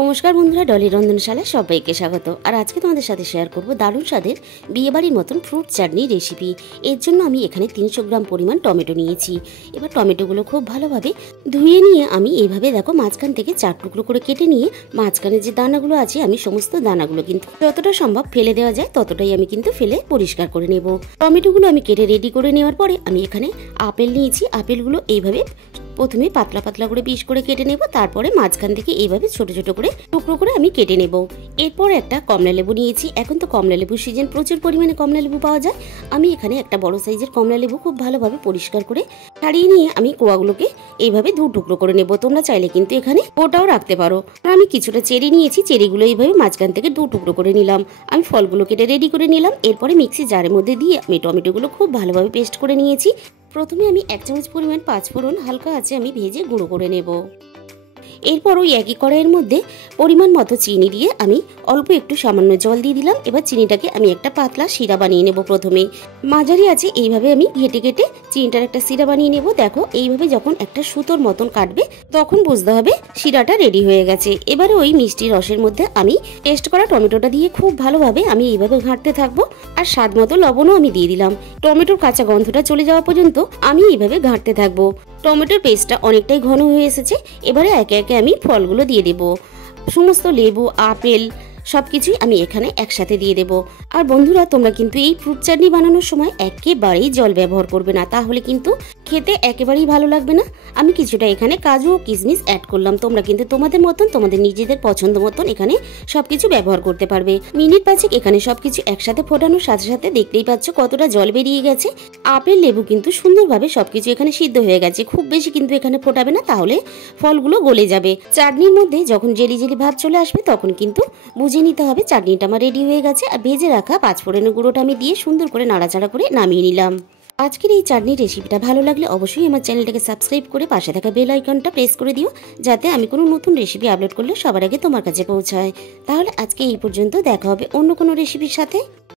নমস্কার বন্ধুরা, ডলি রন্ধনশালায় সবাইকে স্বাগত। আর আজকে তোমাদের সাথে শেয়ার করব দারুণ স্বাদের বিয়েবাড়ির মতন ফ্রুট চাটনি রেসিপি। এর জন্য আমি এখানে 300 গ্রাম পরিমাণ টমেটো নিয়েছি। এবার টমেটোগুলো খুব ভালোভাবে ধুয়ে নিয়ে আমি এইভাবে দেখো মাঝখান থেকে 4 টুকরো করে কেটে নিয়ে মাঝখানে যে দানাগুলো আছে আমি সমস্ত দানাগুলো কিন্তু যতটা সম্ভব ফেলে দেওয়া যায় ততটাই আমি কিন্তু ফেলে পরিষ্কার করে নেব। টমেটোগুলো আমি কেটে রেডি করে নেওয়ার পরে আমি এখানে আপেল নিয়েছি। আপেলগুলো এইভাবে প্রথমে পাতলা পাতলা করে পিস করে কেটে নেব, তারপরে মাঝখান থেকে এইভাবে ছোট ছোট করে টুকরো করে আমি কেটে নেব। এরপর একটা কমলা লেবু নিয়েছি। এখন তো কমলা লেবুর সিজন, প্রচুর পরিমাণে কমলা লেবু পাওয়া যায়। আমি এখানে একটা বড় সাইজের কমলা লেবু খুব ভালোভাবে পরিষ্কার করে ছাড়িয়ে নিয়ে আমি কোয়াগুলোকে এইভাবে 2 টুকরো করে নেব। তোমরা চাইলে কিন্তু এখানে ওটাও রাখতে পারো। আর আমি কিছুটা চেরি নিয়েছি, চেরিগুলো এইভাবে মাঝখান থেকে 2 টুকরো করে নিলাম। আমি ফলগুলো কেটে রেডি করে নিলাম। এরপরে মিক্সি জারের মধ্যে দিয়ে আমি টমেটোগুলো খুব ভালোভাবে পেস্ট করে নিয়েছি। প্রথমে আমি 1 চামচ পরিমাণ 5 ফোড়ন হালকা আছে আমি ভেজে গুঁড়ো করে নেব। এরপর ওই একই কড়াইয়ের মধ্যে পরিমাণ মতো চিনি দিয়ে আমি অল্প একটু সামান্য জল দিয়ে দিলাম। এবার চিনিটাকে আমি একটা পাতলা শিরা বানিয়ে নেব। প্রথমে মাঝারি আছে এইভাবে আমি ঘেটে ঘেটে চিনিটার একটা শিরা বানিয়ে নেব। দেখো এইভাবে যখন একটা সুতোর মতন কাটবে তখন বুঝতে হবে শিরাটা রেডি হয়ে গেছে। এবারে ওই মিষ্টি রসের মধ্যে আমি পেস্ট করা টমেটোটা দিয়ে খুব ভালোভাবে আমি এইভাবে ঘাঁটতে থাকবো। আর স্বাদ মতো লবণও আমি দিয়ে দিলাম। টমেটোর কাঁচা গন্ধটা চলে যাওয়া পর্যন্ত আমি এইভাবে ঘাঁটতে থাকবো। টমেটোর পেস্টটা অনেকটাই ঘন হয়ে এসেছে। এবারে একে একে আমি ফলগুলো দিয়ে দেব। সমস্ত লেবু, আপেল সবকিছুই আমি এখানে একসাথে দিয়ে দেব। আর বন্ধুরা, তোমরা কিন্তু এই ফ্রুট চাটনি বানানোর সময় একেবারেই জল ব্যবহার করবে না, তাহলে কিন্তু খেতে একেবারেই ভালো লাগবে না। আমি কিছুটা এখানে কাজু ও কিশমিশ অ্যাড করলাম। তোমরা কিন্তু তোমাদের মতন, তোমাদের নিজেদের পছন্দ মতন এখানে সবকিছু ব্যবহার করতে পারবে। মিনিট 5 এখানে সবকিছু একসাথে ফোটানোর সাথে সাথে দেখতেই পাচ্ছ কতটা জল বেরিয়ে গেছে। আপেল, লেবু কিন্তু সুন্দরভাবে সবকিছু এখানে সিদ্ধ হয়ে গেছে। খুব বেশি কিন্তু এখানে ফোটাবে না, তাহলে ফলগুলো গলে যাবে। চাটনির মধ্যে যখন জেলি জেলি ভাব চলে আসবে তখন কিন্তু বুঝে নিতে হবে চাটনিটা আমার রেডি হয়ে গেছে। আর ভেজে রাখা 5 ফোড়নের গুঁড়োটা আমি দিয়ে সুন্দর করে নাড়াচাড়া করে নামিয়ে নিলাম। আজকের এই চাটনির রেসিপিটা ভালো লাগলে অবশ্যই আমার চ্যানেলটাকে সাবস্ক্রাইব করে পাশে থাকা বেল আইকনটা প্রেস করে দিও, যাতে আমি কোনো নতুন রেসিপি আপলোড করলে সবার আগে তোমার কাছে পৌঁছায়। তাহলে আজকে এই পর্যন্ত, দেখা হবে অন্য কোনো রেসিপির সাথে।